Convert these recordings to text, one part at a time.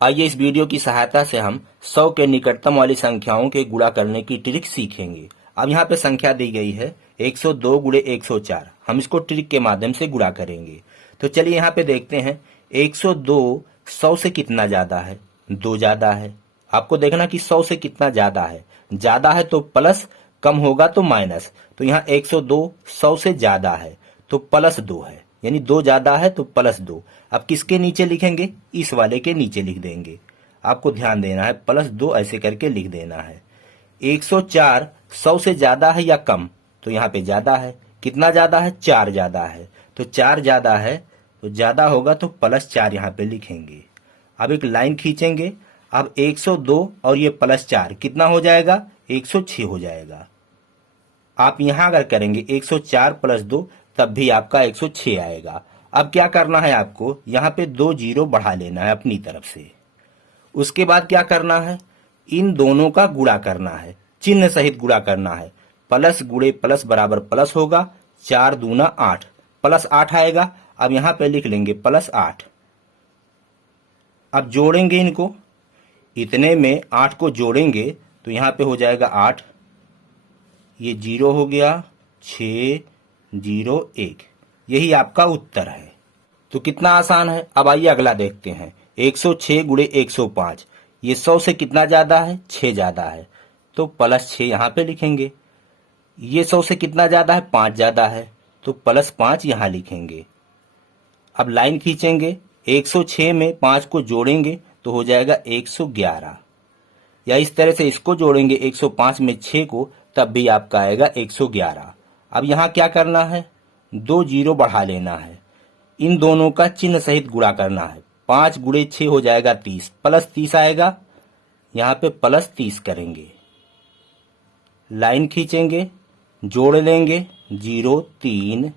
आइए इस वीडियो की सहायता से हम 100 के निकटतम वाली संख्याओं के गुणा करने की ट्रिक सीखेंगे। अब यहाँ पे संख्या दी गई है 102 गुणे 104। हम इसको ट्रिक के माध्यम से गुणा करेंगे। तो चलिए यहाँ पे देखते हैं 102 100 से कितना ज्यादा है, 2 ज्यादा है। आपको देखना कि 100 से कितना ज्यादा है तो प्लस, कम होगा तो माइनस। तो यहाँ 102 100 से ज्यादा है तो प्लस 2 है, यानी 2 ज्यादा है तो प्लस 2। अब किसके नीचे लिखेंगे? इस वाले के नीचे लिख देंगे। आपको ध्यान देना है, प्लस 2 ऐसे करके लिख देना है। 104 100 से ज्यादा है या कम? तो यहाँ पे ज्यादा है। कितना ज्यादा है? 4 ज्यादा है। तो 4 ज्यादा है तो ज्यादा होगा तो प्लस 4 यहाँ पे लिखेंगे। अब एक लाइन खींचेंगे। अब 102 और ये प्लस 4 कितना हो जाएगा? 106 हो जाएगा। आप यहां अगर करेंगे 104 प्लस 2 तब भी आपका 106 आएगा। अब क्या करना है आपको? यहाँ पे 2 जीरो बढ़ा लेना है अपनी तरफ से। उसके बाद क्या करना है? इन दोनों का गुणा करना है, चिन्ह सहित गुणा करना है। प्लस गुणे प्लस बराबर प्लस होगा। 4 दूना 8, प्लस 8 आएगा। अब यहाँ पे लिख लेंगे प्लस 8। अब जोड़ेंगे इनको, इतने में 8 को जोड़ेंगे तो यहाँ पे हो जाएगा 8, ये 0 हो गया, 6 0 1। यही आपका उत्तर है। तो कितना आसान है। अब आइए अगला देखते हैं। 106 गुणे 105, ये 100 से कितना ज्यादा है? 6 ज्यादा है तो प्लस 6 यहाँ पे लिखेंगे। ये 100 से कितना ज्यादा है? 5 ज्यादा है तो प्लस 5 यहाँ लिखेंगे। अब लाइन खींचेंगे, 106 में 5 को जोड़ेंगे तो हो जाएगा 111, या इस तरह से इसको जोड़ेंगे 105 में 6 को तब भी आपका आएगा 111। अब यहाँ क्या करना है? 2 जीरो बढ़ा लेना है, इन दोनों का चिन्ह सहित गुणा करना है। 5 गुणे 6 हो जाएगा 30, प्लस 30 आएगा। यहाँ पे प्लस 30 करेंगे, लाइन खींचेंगे, जोड़ लेंगे 0 3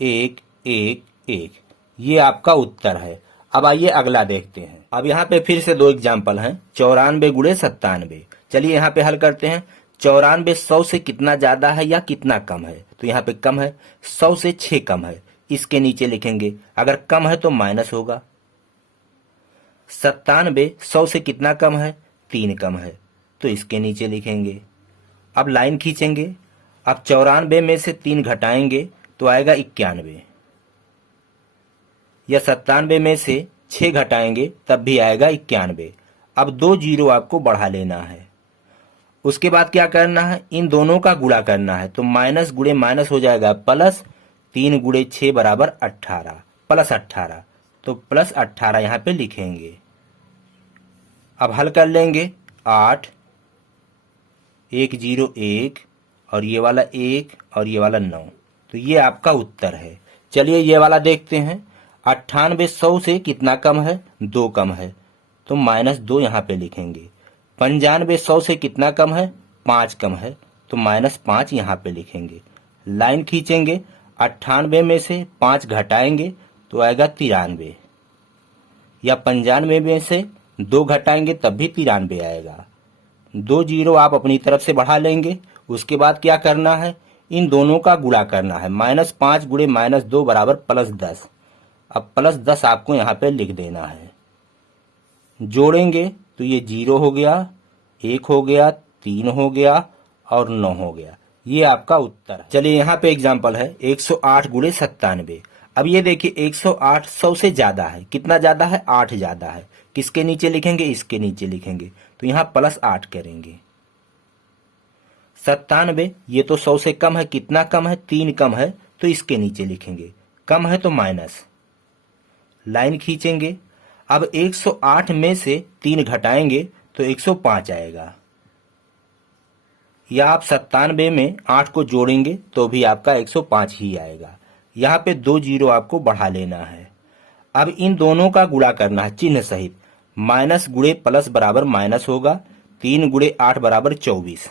1 1 1। ये आपका उत्तर है। अब आइए अगला देखते हैं। अब यहाँ पे फिर से 2 एग्जाम्पल हैं। 94 गुणे 97। चलिए यहाँ पे हल करते हैं। 94 100 से कितना ज्यादा है या कितना कम है? तो यहाँ पे कम है, 100 से 6 कम है, इसके नीचे लिखेंगे। अगर कम है तो माइनस होगा। 97 100 से कितना कम है? 3 कम है तो इसके नीचे लिखेंगे। अब लाइन खींचेंगे। अब 94 में से 3 घटाएंगे तो आएगा 91, या 97 में से 6 घटाएंगे तब भी आएगा 91। अब 2 जीरो आपको बढ़ा लेना है। उसके बाद क्या करना है? इन दोनों का गुणा करना है। तो माइनस गुणे माइनस हो जाएगा प्लस। 3 गुणे 6 बराबर 18, प्लस 18, तो प्लस 18 यहाँ पे लिखेंगे। अब हल कर लेंगे। 8 1 0 1 और ये वाला 1 और ये वाला 9, तो ये आपका उत्तर है। चलिए ये वाला देखते हैं। 98 100 से कितना कम है? 2 कम है तो माइनस 2 यहाँ पे लिखेंगे। 95 100 से कितना कम है? 5 कम है तो माइनस 5 यहाँ पे लिखेंगे। लाइन खींचेंगे। 98 में से 5 घटाएंगे तो आएगा 93, या 95 में से 2 घटाएंगे तब भी 93 आएगा। 2 जीरो आप अपनी तरफ से बढ़ा लेंगे। उसके बाद क्या करना है? इन दोनों का गुणा करना है। -5 गुणे -2 बराबर प्लस 10। अब प्लस 10 आपको यहाँ पे लिख देना है। जोड़ेंगे तो ये 0 हो गया, 1 हो गया, 3 हो गया और 9 हो गया। ये आपका उत्तर है। चलिए यहाँ पे एग्जाम्पल है 108 गुणे 97। अब ये देखिए 108 100 से ज्यादा है। कितना ज्यादा है? 8 ज्यादा है। किसके नीचे लिखेंगे? इसके नीचे लिखेंगे। तो यहाँ प्लस 8 करेंगे। 97 ये तो 100 से कम है। कितना कम है? 3 कम है तो इसके नीचे लिखेंगे। कम है तो माइनस, लाइन खींचेंगे। अब 108 में से 3 घटाएंगे तो 105 आएगा, या आप 97 में 8 को जोड़ेंगे तो भी आपका 105 ही आएगा। यहाँ पे 2 जीरो आपको बढ़ा लेना है। अब इन दोनों का गुणा करना है चिन्ह सहित। माइनस गुणे प्लस बराबर माइनस होगा। 3 गुणे 8 बराबर 24,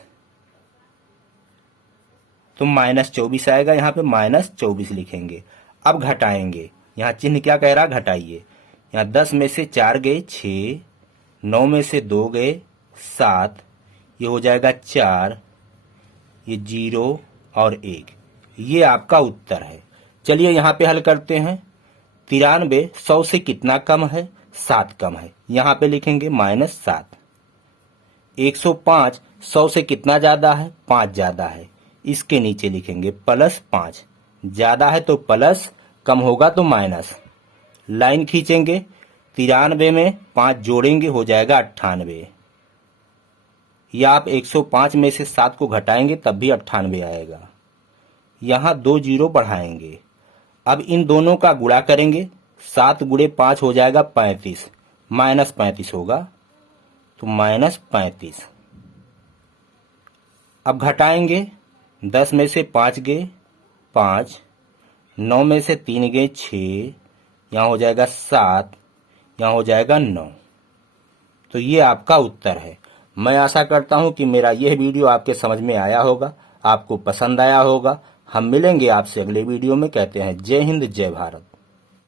तो -24 आएगा। यहाँ पे -24 लिखेंगे। अब घटाएंगे। यहाँ चिन्ह क्या कह रहा? घटाइए। यहाँ 10 में से 4 गए 6, 9 में से 2 गए 7, ये हो जाएगा 4, ये 0 और 1। ये आपका उत्तर है। चलिए यहाँ पे हल करते हैं। 93 100 से कितना कम है? 7 कम है, यहां पे लिखेंगे -7। 105 100 से कितना ज्यादा है? 5 ज्यादा है, इसके नीचे लिखेंगे +5। ज्यादा है तो प्लस, कम होगा तो माइनस। लाइन खींचेंगे, 93 में 5 जोड़ेंगे हो जाएगा 98। या आप 105 में से 7 को घटाएंगे तब भी 98 आएगा। यहां 2 जीरो बढ़ाएंगे। अब इन दोनों का गुणा करेंगे, 7 गुणे 5 हो जाएगा 35, -35 होगा तो -35। अब घटाएंगे, 10 में से 5 गए 5, 9 में से 3 गए 6, यहाँ हो जाएगा 7, यहाँ हो जाएगा 9। तो ये आपका उत्तर है। मैं आशा करता हूं कि मेरा यह वीडियो आपके समझ में आया होगा, आपको पसंद आया होगा। हम मिलेंगे आपसे अगले वीडियो में। कहते हैं जय हिंद, जय भारत।